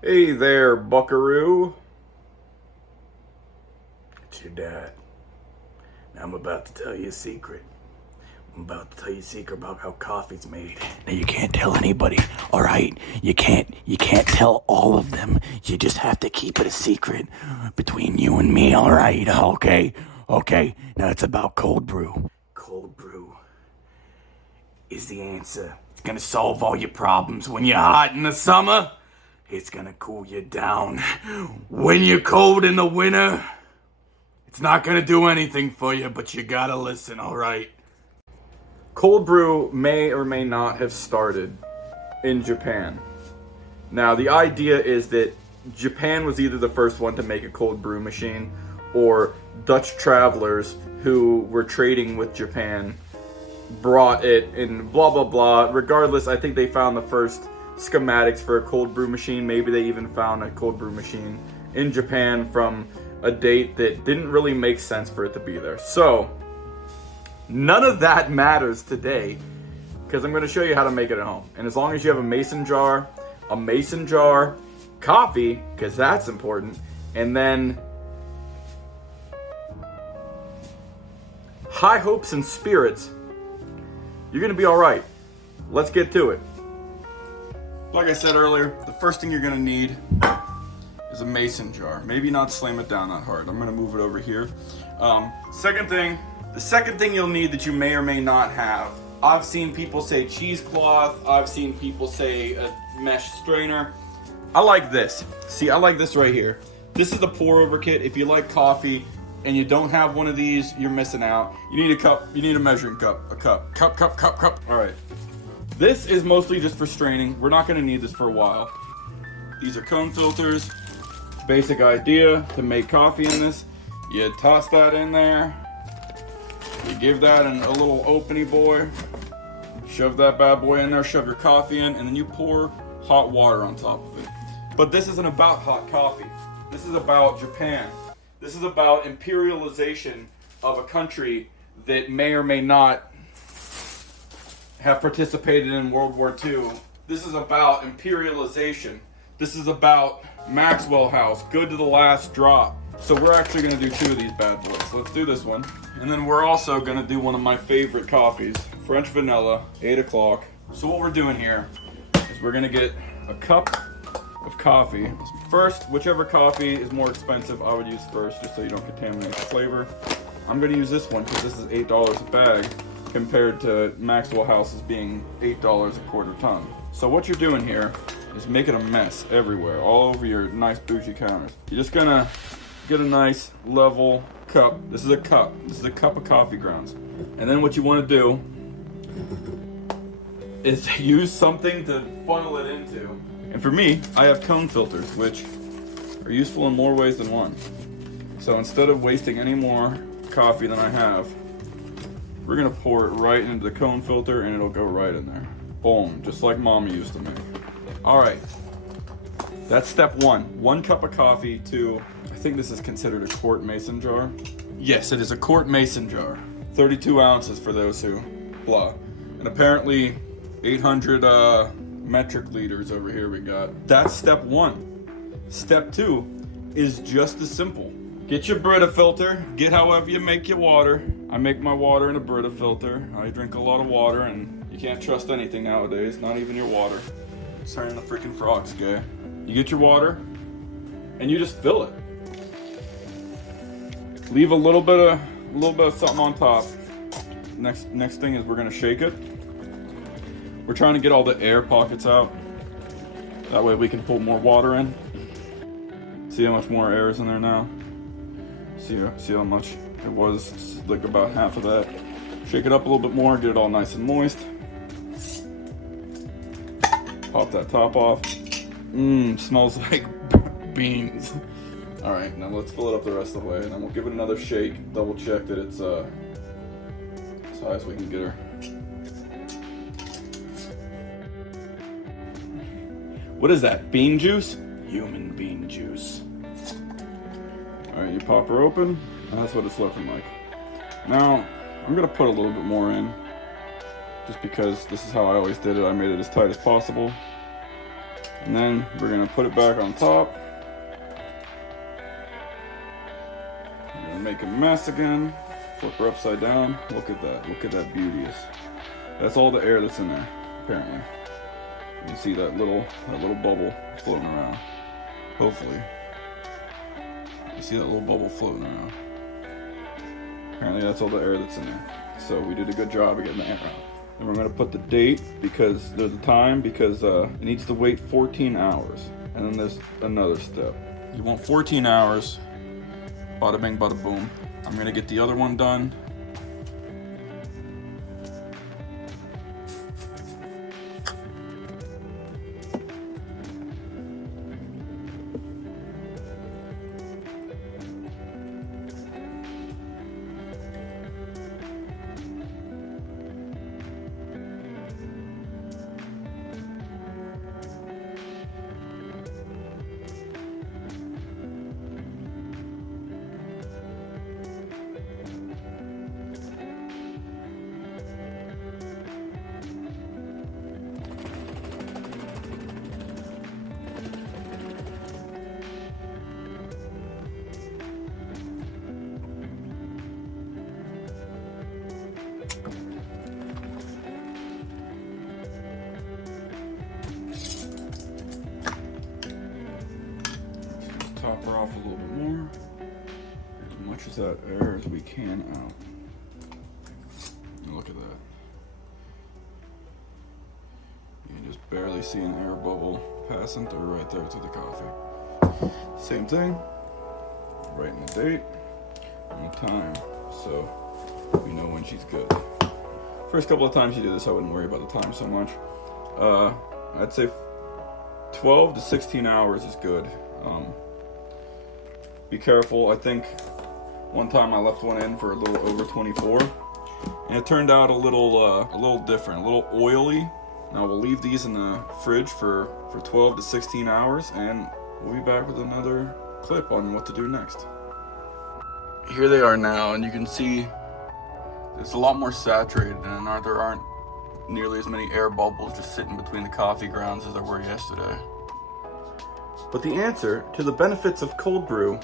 Hey there, buckaroo. It's your dad. Now I'm about to tell you a secret. I'm about to tell you a secret about how coffee's made. Now you can't tell anybody, all right? You can't tell all of them. You just have to keep it a secret between you and me, all right? Okay? Okay. Now it's about cold brew. Cold brew is the answer. It's gonna solve all your problems when you're hot in the summer. It's gonna cool you down when you're cold in the winter. It's not gonna do anything for you, but you gotta listen, alright? Cold brew may or may not have started in Japan. Now, the idea is that Japan was either the first one to make a cold brew machine, or Dutch travelers who were trading with Japan brought it, and blah blah blah. Regardless, I think they found the first schematics for a cold brew machine. Maybe they even found a cold brew machine in Japan from a date that didn't really make sense for it to be there. So none of that matters today, because I'm going to show you how to make it at home. And as long as you have a mason jar, coffee, because that's important, and then high hopes and spirits, you're going to be all right. Let's get to it. Like I said earlier, the first thing you're going to need is a mason jar. Maybe not slam it down that hard. I'm going to move it over here. The second thing you'll need that you may or may not have, I've seen people say cheesecloth. I've seen people say a mesh strainer. I like this. See, I like this right here. This is the pour over kit. If you like coffee and you don't have one of these, you're missing out. You need a cup. You need a measuring cup. A cup. Cup. All right. This is mostly just for straining. We're not going to need this for a while. These are cone filters. Basic idea to make coffee in this. You toss that in there. You give that a little opening boy. Shove that bad boy in there. Shove your coffee in. And then you pour hot water on top of it. But this isn't about hot coffee. This is about Japan. This is about imperialization of a country that may or may not have participated in World War II. This is about imperialization. This is about Maxwell House, good to the last drop. So we're actually gonna do two of these bad boys. Let's do this one. And then we're also gonna do one of my favorite coffees, French vanilla, 8 o'clock. So what we're doing here is we're gonna get a cup of coffee. First, whichever coffee is more expensive, I would use first, just so you don't contaminate the flavor. I'm gonna use this one because this is $8 a bag, compared to Maxwell House's being $8 a quarter ton. So what you're doing here is making a mess everywhere, all over your nice bougie counters. You're just gonna get a nice level cup. This is a cup. This is a cup of coffee grounds. And then what you want to do is use something to funnel it into. And for me, I have cone filters, which are useful in more ways than one. So instead of wasting any more coffee than I have, we're gonna pour it right into the cone filter and it'll go right in there. Boom, just like Mama used to make. All right, that's step one. 1 cup of coffee to, I think this is considered a quart mason jar. Yes, it is a quart mason jar. 32 ounces for those who blah. And apparently 800 metric liters over here we got. That's step one. Step two is just as simple. Get your Brita filter, get however you make your water. I make my water in a Brita filter. I drink a lot of water and you can't trust anything nowadays, not even your water. Sorry, the freaking frogs, guy. You get your water and you just fill it. Leave a little bit of something on top. Next thing is we're gonna shake it. We're trying to get all the air pockets out. That way we can put more water in. See how much more air is in there now? See how much it was, like about half of that. Shake it up a little bit more, get it all nice and moist. Pop that top off. Smells like beans. All right, now let's fill it up the rest of the way, and then we'll give it another shake, double check that it's as high as we can get her. What is that, bean juice? Human bean juice. All right, you pop her open, and that's what it's looking like. Now, I'm gonna put a little bit more in, just because this is how I always did it. I made it as tight as possible. And then we're gonna put it back on top. We're gonna make a mess again. Flip her upside down. Look at that. Look at that beauteous. That's all the air that's in there, apparently. You see that little bubble floating around. Hopefully. You see that little bubble floating around. Apparently that's all the air that's in there. So we did a good job of getting the air out. And we're gonna put the date because there's the time because it needs to wait 14 hours. And then there's another step. You want 14 hours. Bada bing, bada boom. I'm gonna get the other one done. Top her off a little bit more. As much as that air as we can out. Look at that. You can just barely see an air bubble passing through right there to the coffee. Same thing. Writing the date and the time, so we know when she's good. First couple of times you do this, I wouldn't worry about the time so much. I'd say 12 to 16 hours is good. Be careful. I think one time I left one in for a little over 24, and it turned out a little different, a little oily. Now we'll leave these in the fridge for 12 to 16 hours, and we'll be back with another clip on what to do next. Here they are now, and you can see it's a lot more saturated, and there aren't nearly as many air bubbles just sitting between the coffee grounds as there were yesterday. But the answer to the benefits of cold brew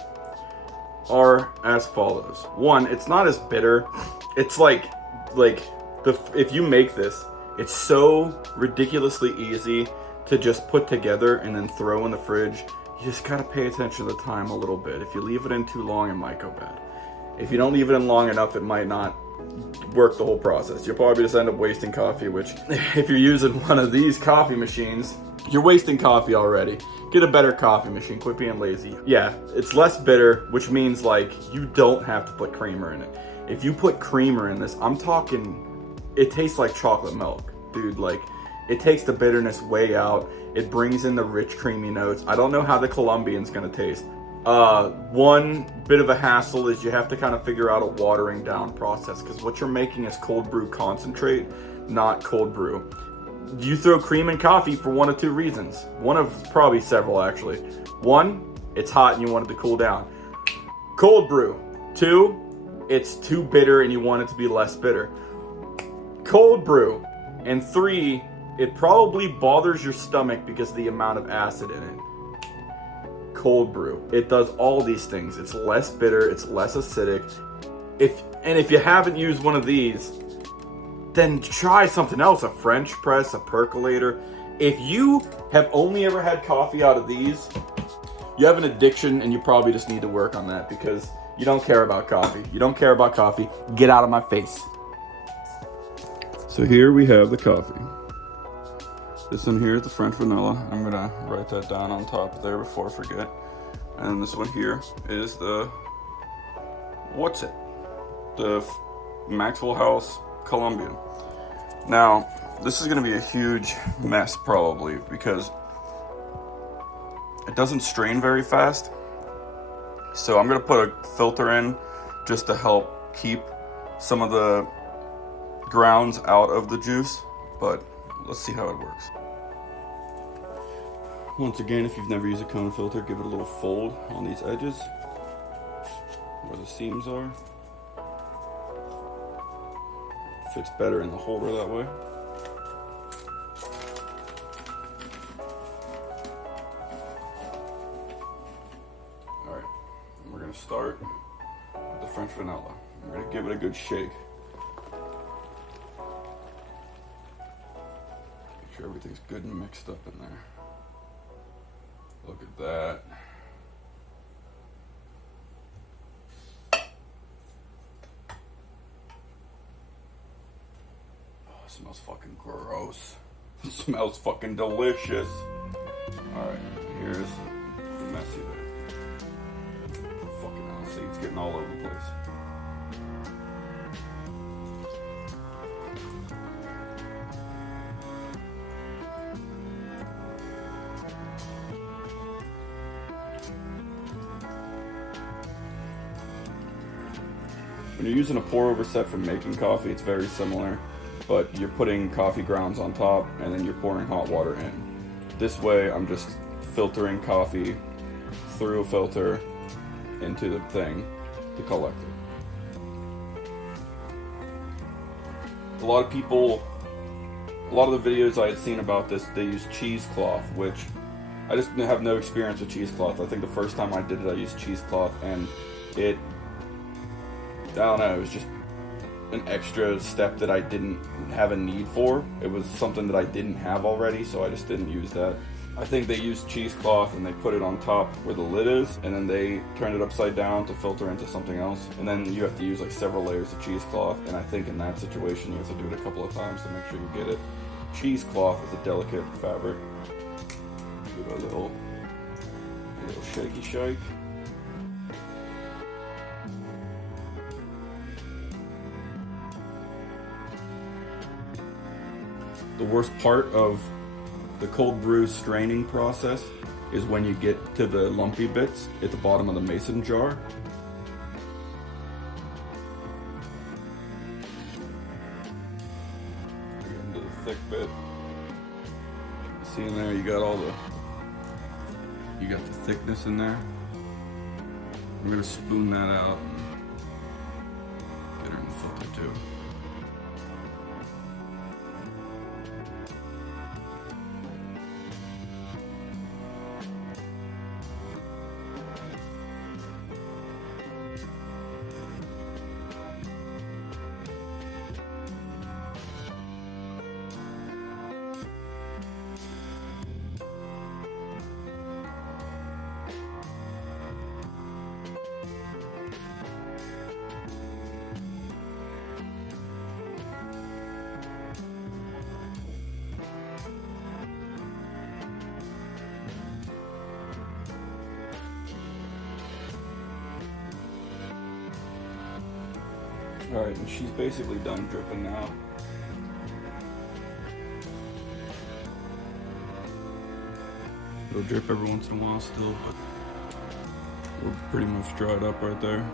are as follows. One, it's not as bitter. It's if you make this, it's so ridiculously easy to just put together and then throw in the fridge. You just gotta pay attention to the time a little bit. If you leave it in too long, it might go bad. If you don't leave it in long enough, it might not work the whole process. You'll probably just end up wasting coffee, which if you're using one of these coffee machines, you're wasting coffee already. Get a better coffee machine, quit being lazy. Yeah, it's less bitter, which means like you don't have to put creamer in it. If you put creamer in this, I'm talking, it tastes like chocolate milk, dude. Like, it takes the bitterness way out. It brings in the rich, creamy notes. I don't know how the Colombian's gonna taste. One bit of a hassle is you have to kind of figure out a watering down process, because what you're making is cold brew concentrate, not cold brew. You throw cream in coffee for one of two reasons. One of probably several, actually. One, it's hot and you want it to cool down. Cold brew. Two, it's too bitter and you want it to be less bitter. Cold brew. And three, it probably bothers your stomach because of the amount of acid in it. Cold brew. It does all these things. It's less bitter, it's less acidic. If you haven't used one of these, then try something else, a French press, a percolator. If you have only ever had coffee out of these, you have an addiction and you probably just need to work on that, because you don't care about coffee. You don't care about coffee. Get out of my face. So here we have the coffee. This one here is the French vanilla. I'm gonna write that down on top there before I forget. And this one here is the, the Maxwell House Colombian. Now, this is gonna be a huge mess probably, because it doesn't strain very fast. So I'm gonna put a filter in just to help keep some of the grounds out of the juice, but let's see how it works. Once again, if you've never used a cone filter, give it a little fold on these edges where the seams are. Fits better in the holder that way. start with the French vanilla. We're gonna give it a good shake. Make sure everything's good and mixed up in there. Look at that. Oh, it smells fucking gross. It smells fucking delicious. Alright, here's the messy bit. Fucking hell, see, it's getting all over the place. When you're using a pour over set for making coffee, it's very similar, but you're putting coffee grounds on top and then you're pouring hot water in. This way, I'm just filtering coffee through a filter into the thing to collect it. A lot of the videos I had seen about this, they use cheesecloth, which I just have no experience with cheesecloth. I think the first time I did it, I used cheesecloth, and I don't know, it was just an extra step that I didn't have a need for. It was something that I didn't have already, so I just didn't use that. I think they used cheesecloth and they put it on top where the lid is, and then they turned it upside down to filter into something else. And then you have to use like several layers of cheesecloth, and I think in that situation you have to do it a couple of times to make sure you get it. Cheesecloth is a delicate fabric. Give it a little shaky shake. The worst part of the cold brew straining process is when you get to the lumpy bits at the bottom of the mason jar. Get into the thick bit. See in there, you got the thickness in there. We're gonna spoon that out and get her in the filter too. Alright, and she's basically done dripping now. It'll drip every once in a while still, but we're pretty much dried up right there.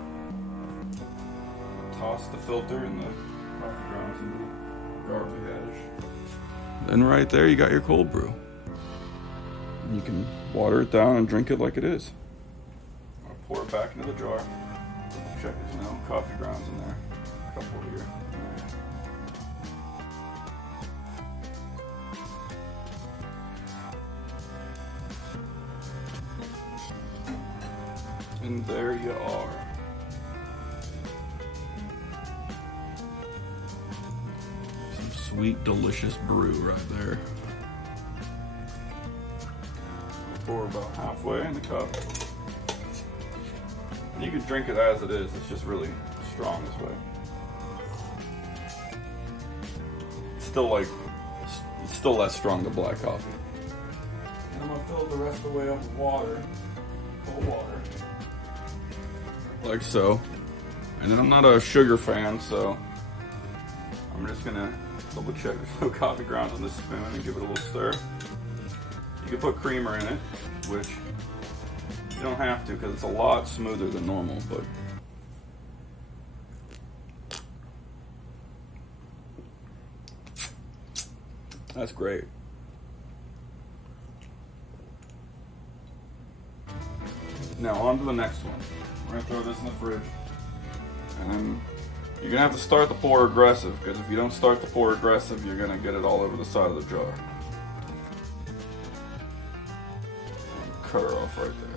Toss the filter and the coffee grounds into the garbage addish. Then right there you got your cold brew. And you can water it down and drink it like it is. I'll pour it back into the jar. Check there's no coffee grounds in there. A couple here. And there you are. Some sweet, delicious brew right there. Pour about halfway in the cup. And you can drink it as it is. It's just really strong this way. It's still less strong than black coffee. And I'm gonna fill it the rest of the way up with water, cold water, like so. And then I'm not a sugar fan, so I'm just gonna double check there's no coffee grounds on this spoon and give it a little stir. You can put creamer in it, which you don't have to because it's a lot smoother than normal, but that's great. Now on to the next one. We're gonna throw this in the fridge. And then you're gonna have to start the pour aggressive, because if you don't start the pour aggressive, you're gonna get it all over the side of the jar. Cut her off right there.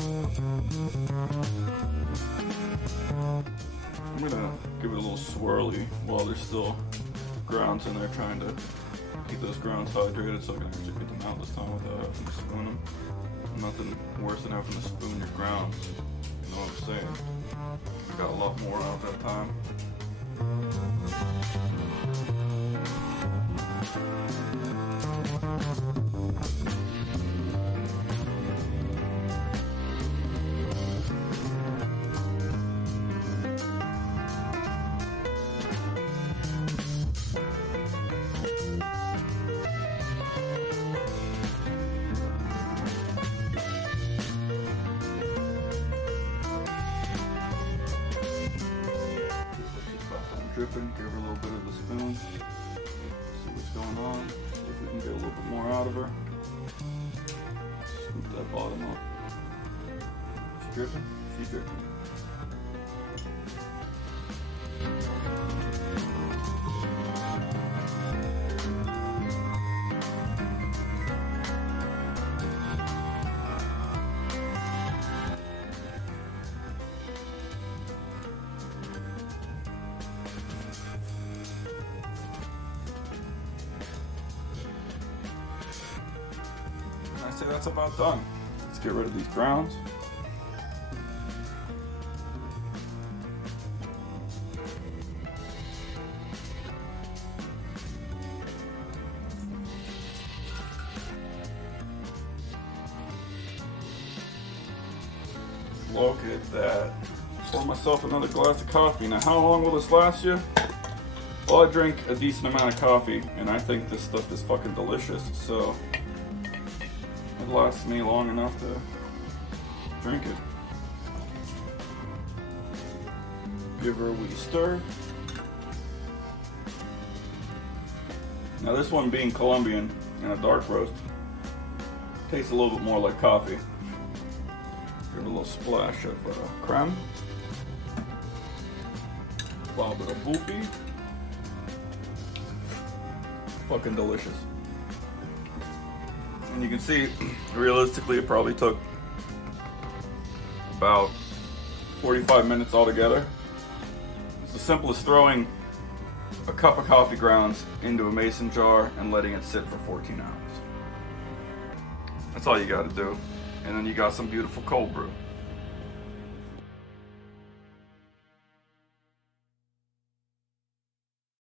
I'm gonna give it a little swirly while there's still grounds in there, trying to keep those grounds hydrated so I can actually get them out this time without having to spoon them. Nothing worse than having to spoon your grounds. You know what I'm saying? I got a lot more out that time. Dripping, give her a little bit of the spoon, see what's going on, see if we can get a little bit more out of her. Scoop that bottom up. She's dripping, she's dripping. I say that's about done. Let's get rid of these grounds. Look at that. Pour myself another glass of coffee. Now, how long will this last you? Well, I drink a decent amount of coffee, and I think this stuff is fucking delicious, so it lasts me long enough to drink it. Give her a wee stir. Now this one being Colombian and a dark roast, tastes a little bit more like coffee. Give it a little splash of creme. A little bit of boopy. Fucking delicious. And you can see, realistically, it probably took about 45 minutes altogether. It's as simple as throwing a cup of coffee grounds into a mason jar and letting it sit for 14 hours. That's all you gotta do. And then you got some beautiful cold brew.